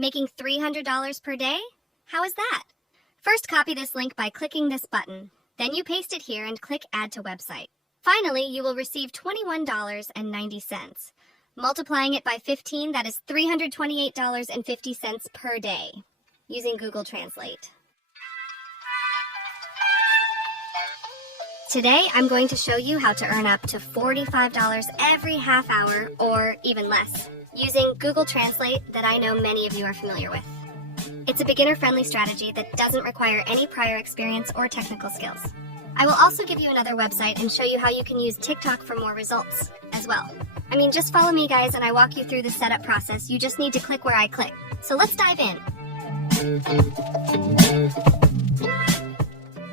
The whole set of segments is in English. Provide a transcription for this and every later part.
Making $300 per day? How is that? First, copy this link by clicking this button. Then you paste it here and click Add to Website. Finally, you will receive $21.90. Multiplying it by 15, that is $328.50 per day, using Google Translate. Today, I'm going to show you how to earn up to $45 every half hour, or even less, using Google Translate that I know many of you are familiar with. It's a beginner-friendly strategy that doesn't require any prior experience or technical skills. I will also give you another website and show you how you can use TikTok for more results as well. I mean, just follow me, guys, and I walk you through the setup process. You just need to click where I click. So let's dive in.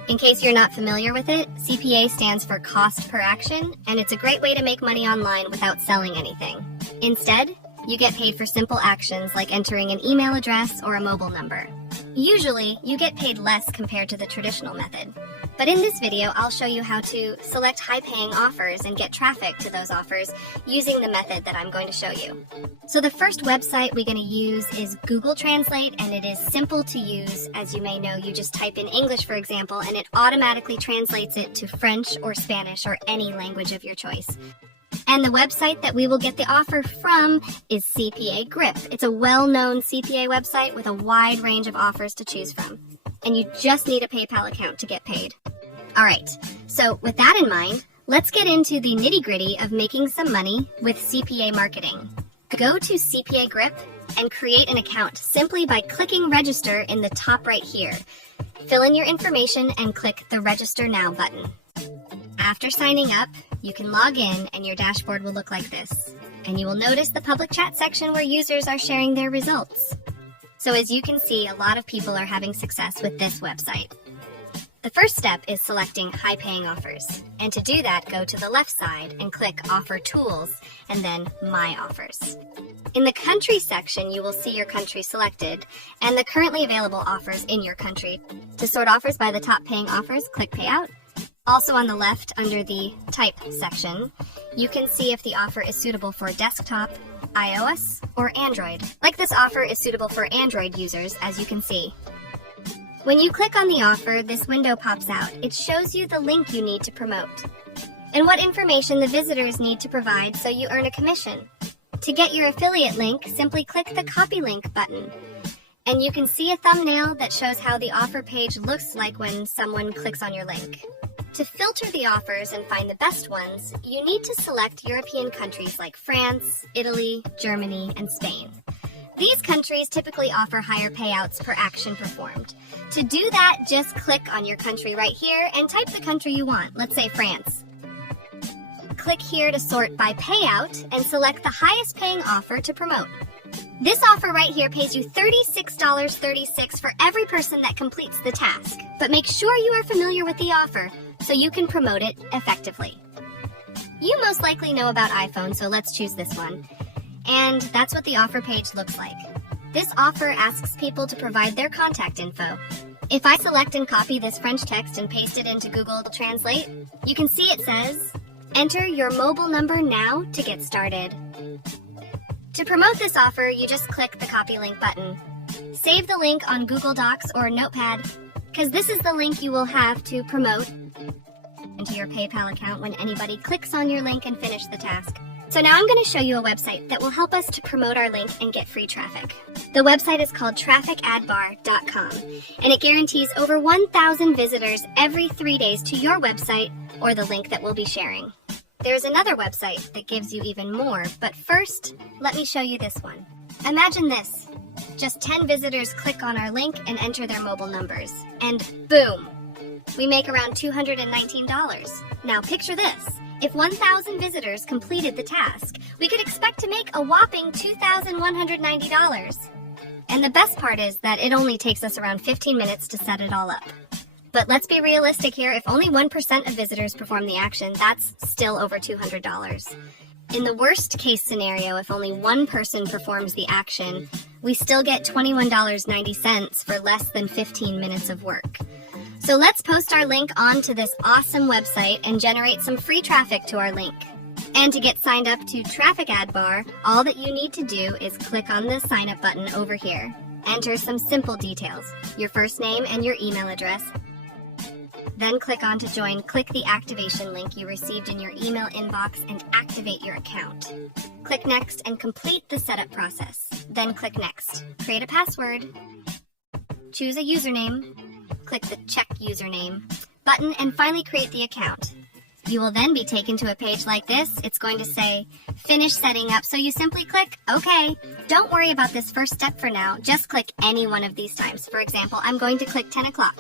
In case you're not familiar with it, CPA stands for Cost Per Action, and it's a great way to make money online without selling anything. Instead, you get paid for simple actions like entering an email address or a mobile number. Usually, you get paid less compared to the traditional method. But in this video, I'll show you how to select high-paying offers and get traffic to those offers using the method that I'm going to show you. So the first website we're going to use is Google Translate, and it is simple to use. As you may know, you just type in English, for example, and it automatically translates it to French or Spanish or any language of your choice. And the website that we will get the offer from is CPA Grip. It's a well-known CPA website with a wide range of offers to choose from. And you just need a PayPal account to get paid. All right, so with that in mind, let's get into the nitty-gritty of making some money with CPA marketing. Go to CPA Grip and create an account simply by clicking Register in the top right here. Fill in your information and click the Register Now button. After signing up, you can log in and your dashboard will look like this. And you will notice the public chat section where users are sharing their results. So as you can see, a lot of people are having success with this website. The first step is selecting high-paying offers. And to do that, go to the left side and click Offer Tools and then My Offers. In the country section, you will see your country selected and the currently available offers in your country. To sort offers by the top paying offers, click Payout. Also on the left, under the Type section, you can see if the offer is suitable for desktop, iOS, or Android. Like this offer is suitable for Android users, as you can see. When you click on the offer, this window pops out. It shows you the link you need to promote and what information the visitors need to provide so you earn a commission. To get your affiliate link, simply click the Copy Link button. And you can see a thumbnail that shows how the offer page looks like when someone clicks on your link. To filter the offers and find the best ones, you need to select European countries like France, Italy, Germany, and Spain. These countries typically offer higher payouts per action performed. To do that, just click on your country right here and type the country you want, let's say France. Click here to sort by payout and select the highest paying offer to promote. This offer right here pays you $36.36 for every person that completes the task, but make sure you are familiar with the offer so you can promote it effectively. You most likely know about iPhone, so let's choose this one. And that's what the offer page looks like. This offer asks people to provide their contact info. If I select and copy this French text and paste it into Google Translate, you can see it says, "Enter your mobile number now to get started." To promote this offer, you just click the Copy Link button. Save the link on Google Docs or Notepad, because this is the link you will have to promote into your PayPal account when anybody clicks on your link and finish the task. So now I'm going to show you a website that will help us to promote our link and get free traffic. The website is called trafficadbar.com, and it guarantees over 1,000 visitors every 3 days to your website or the link that we'll be sharing. There's another website that gives you even more, but first, let me show you this one. Imagine this. Just 10 visitors click on our link and enter their mobile numbers, and boom! We make around $219. Now picture this. If 1,000 visitors completed the task, we could expect to make a whopping $2,190. And the best part is that it only takes us around 15 minutes to set it all up. But let's be realistic here. If only 1% of visitors perform the action, that's still over $200. In the worst case scenario, if only one person performs the action, we still get $21.90 for less than 15 minutes of work. So let's post our link onto this awesome website and generate some free traffic to our link. And to get signed up to Traffic Ad Bar, all that you need to do is click on the sign up button over here. Enter some simple details, your first name and your email address. Then click on to join. Click the activation link you received in your email inbox and activate your account. Click Next and complete the setup process. Then click Next. Create a password. Choose a username. Click the Check Username button and finally create the account. You will then be taken to a page like this. It's going to say, Finish setting up, so you simply click OK. Don't worry about this first step for now. Just click any one of these times. For example, I'm going to click 10 o'clock.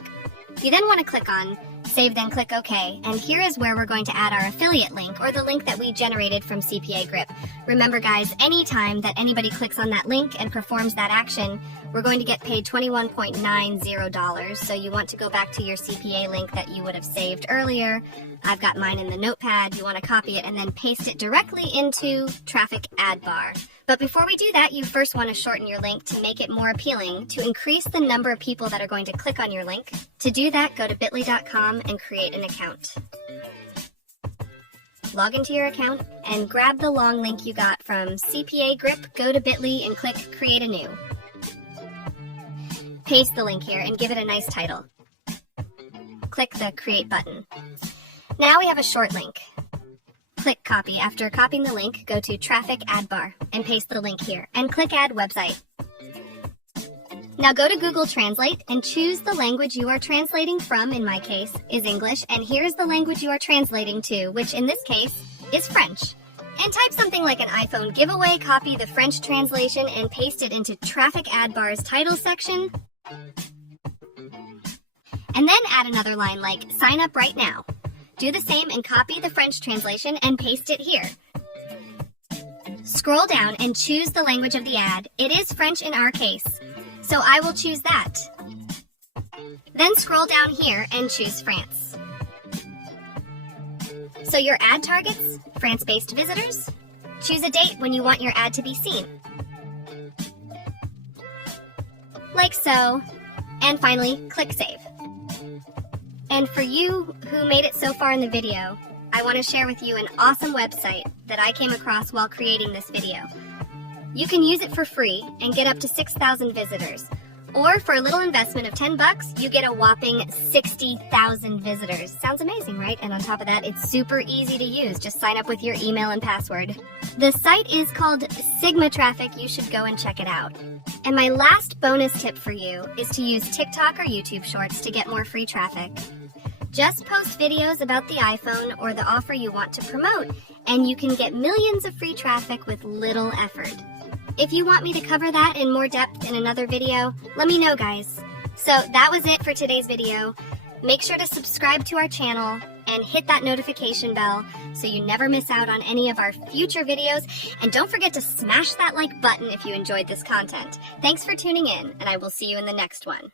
You then want to click on Save, then click OK. And here is where we're going to add our affiliate link, or the link that we generated from CPA Grip. Remember, guys, anytime that anybody clicks on that link and performs that action, we're going to get paid $21.90. So you want to go back to your CPA link that you would have saved earlier. I've got mine in the notepad. You want to copy it and then paste it directly into Traffic Ad Bar. But before we do that, you first want to shorten your link to make it more appealing, to increase the number of people that are going to click on your link. To do that, go to bit.ly.com and create an account. Log into your account and grab the long link you got from CPA Grip, go to bit.ly and click Create a New. Paste the link here and give it a nice title. Click the Create button. Now we have a short link. Click Copy. After copying the link, go to Traffic Ad Bar and paste the link here and click Add Website. Now go to Google Translate and choose the language you are translating from. In my case, is English, and here's the language you are translating to, which in this case is French. And type something like an iPhone giveaway, copy the French translation and paste it into Traffic Ad Bar's title section. And then add another line like Sign up right now. Do the same and copy the French translation and paste it here. Scroll down and choose the language of the ad. It is French in our case, so I will choose that. Then scroll down here and choose France. So your ad targets France-based visitors. Choose a date when you want your ad to be seen. Like so. And finally, click Save. And for you who made it so far in the video, I want to share with you an awesome website that I came across while creating this video. You can use it for free and get up to 6,000 visitors. Or for a little investment of $10, you get a whopping 60,000 visitors. Sounds amazing, right? And on top of that, it's super easy to use. Just sign up with your email and password. The site is called Sigma Traffic. You should go and check it out. And my last bonus tip for you is to use TikTok or YouTube Shorts to get more free traffic. Just post videos about the iPhone or the offer you want to promote, and you can get millions of free traffic with little effort. If you want me to cover that in more depth in another video, let me know, guys. So that was it for today's video. Make sure to subscribe to our channel and hit that notification bell so you never miss out on any of our future videos. And don't forget to smash that like button if you enjoyed this content. Thanks for tuning in, and I will see you in the next one.